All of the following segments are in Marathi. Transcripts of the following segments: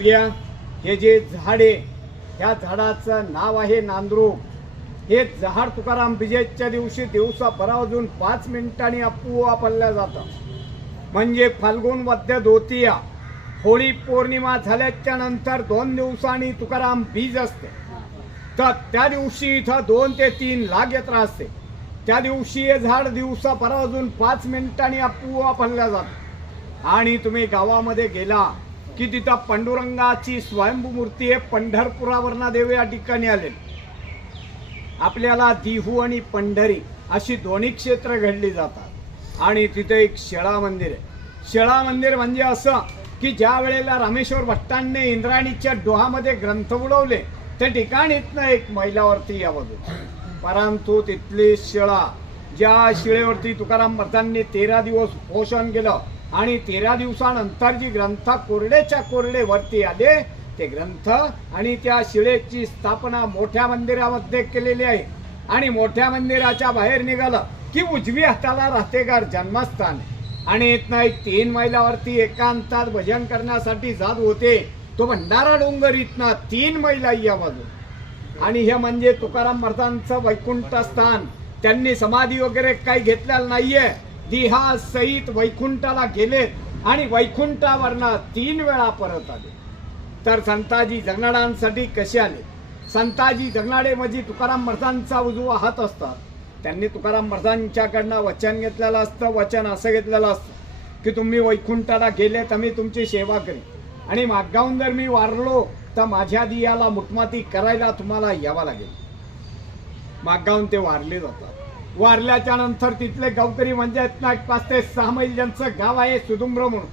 हे जे झाड आहे ह्या झाडाचं नाव आहे नांदरूप। हे झाड तुकाराम बीजेच्या दिवशी दिवसा वाजून 5 मिनिटांनी आपोआप पडलं जातं। म्हणजे फाल्गुन वद्य द्वितीया होळी पौर्णिमा झाल्याच्या नंतर 2 दिवसांनी तुकाराम बीज असते। तर त्या दिवशी इथं 2 ते 3 लाख यात्रा असते। त्या दिवशी हे झाड दिवसा वाजून 5 मिनिटांनी आपोआप पडलं जातं। आणि तुम्ही गावामध्ये गेला की तिथं पांडुरंगाची स्वयंभू मूर्ती आहे। पंढरपुरावरना देव या ठिकाणी आले। आपल्याला दिहू आणि पंढरी अशी दोन्ही क्षेत्र घडली जातात। आणि तिथे एक शेळा मंदिर आहे। शेळा मंदिर म्हणजे असं की ज्या वेळेला रामेश्वर भट्टांनी इंद्रायणीच्या डोहामध्ये ग्रंथ बुडवले त्या ठिकाणीतनं एक मैलावरती यावं। परंतु तिथली शेळा ज्या शिळेवरती तुकाराम महाराजांनी 13 दिवस पोषण केलं आणि 13 दिवसानंतर जी ग्रंथ कोरडेच्या कोरडे वरती आले ते ग्रंथ आणि त्या शिळेची स्थापना मोठ्या मंदिरामध्ये केलेली आहे। आणि मोठ्या मंदिराच्या बाहेर निघालं की उजवी हाताला राहतेगार जन्मस्थान आणि इथनं एक 3 मैलावरती एकांतात भजन करण्यासाठी जात होते। तो भंडारा डोंगर इथनं 3 मैला या बाजू। आणि हे म्हणजे तुकाराम महाराजांचं वैकुंठ स्थान। त्यांनी समाधी वगैरे काही घेतलेलं नाहीये। दिहा सहित वैकुंठाला गेलेत आणि वैकुंठावरनं 3 वेळा परत आले। तर संताजी जगनाडांसाठी कसे आले? संताजी जगनाडे म्हणजे तुकाराम महाराजांचा उजवा हात असतात। त्यांनी तुकाराम महाराजांच्याकडनं वचन घेतलेलं असतं। वचन असं घेतलेलं असतं की तुम्ही वैकुंठाला गेले तर मी तुमची सेवा करेन आणि मागाहून जर मी वारलो तर माझ्या दियाला मुठमाती करायला तुम्हाला यावं लागेल। मागाहून ते वारले जातात। वारल्याच्या नंतर तिथले गावकरी म्हणजे 5 ते 6 मैल ज्यांचं गाव आहे सुदुम्र म्हणून,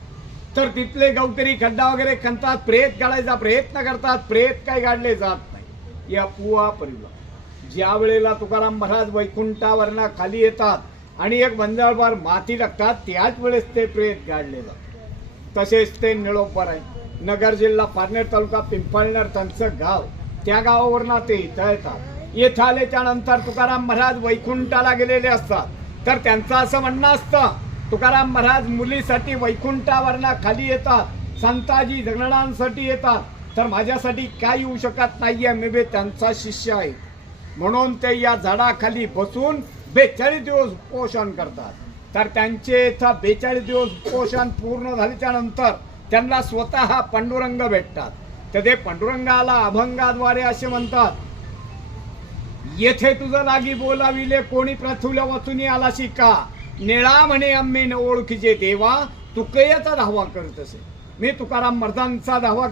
तर तिथले गावकरी खड्डा वगैरे खणतात, प्रेत गाडायचा प्रयत्न करतात। प्रेत काही गाडले जात नाही। या पुवा परिवार ज्या वेळेला तुकाराम महाराज वैकुंठावरनं खाली येतात आणि एक बंजाळभर माती लागतात त्याच वेळेस ते प्रेत गाडले जातात। तसेच ते निळोपर आहे, नगर जिल्हा पारनेर तालुका पिंपळनेर त्यांचं गाव। त्या गावावरनं ते इथं येतात। येथे आल्याच्या नंतर तुकाराम महाराज वैकुंठाला गेलेले असतात। तर त्यांचं असं म्हणणं असतं तुकाराम महाराज मुलीसाठी वैकुंठावरनं खाली येतात, संताजी जगनाडांसाठी येतात, तर माझ्यासाठी काय येऊ शकत नाहीये, मी बी त्यांचा शिष्य आहे। म्हणून ते या झाडाखाली बसून 42 दिवस पोषण करतात। तर त्यांचे इथं 42 दिवस पोषण पूर्ण झाल्याच्या नंतर त्यांना स्वतः पांडुरंग भेटतात। तर ते पांडुरंगाला अभंगाद्वारे असे म्हणतात, येथे तुझं लागी बोलाविले कोणी प्रथुल्या वाचून आला शिका, निळा म्हणे आम्ही न ओळखीचे देवा तुकयचा धावा करत असे। मी तुकाराम महाराजांचा धावा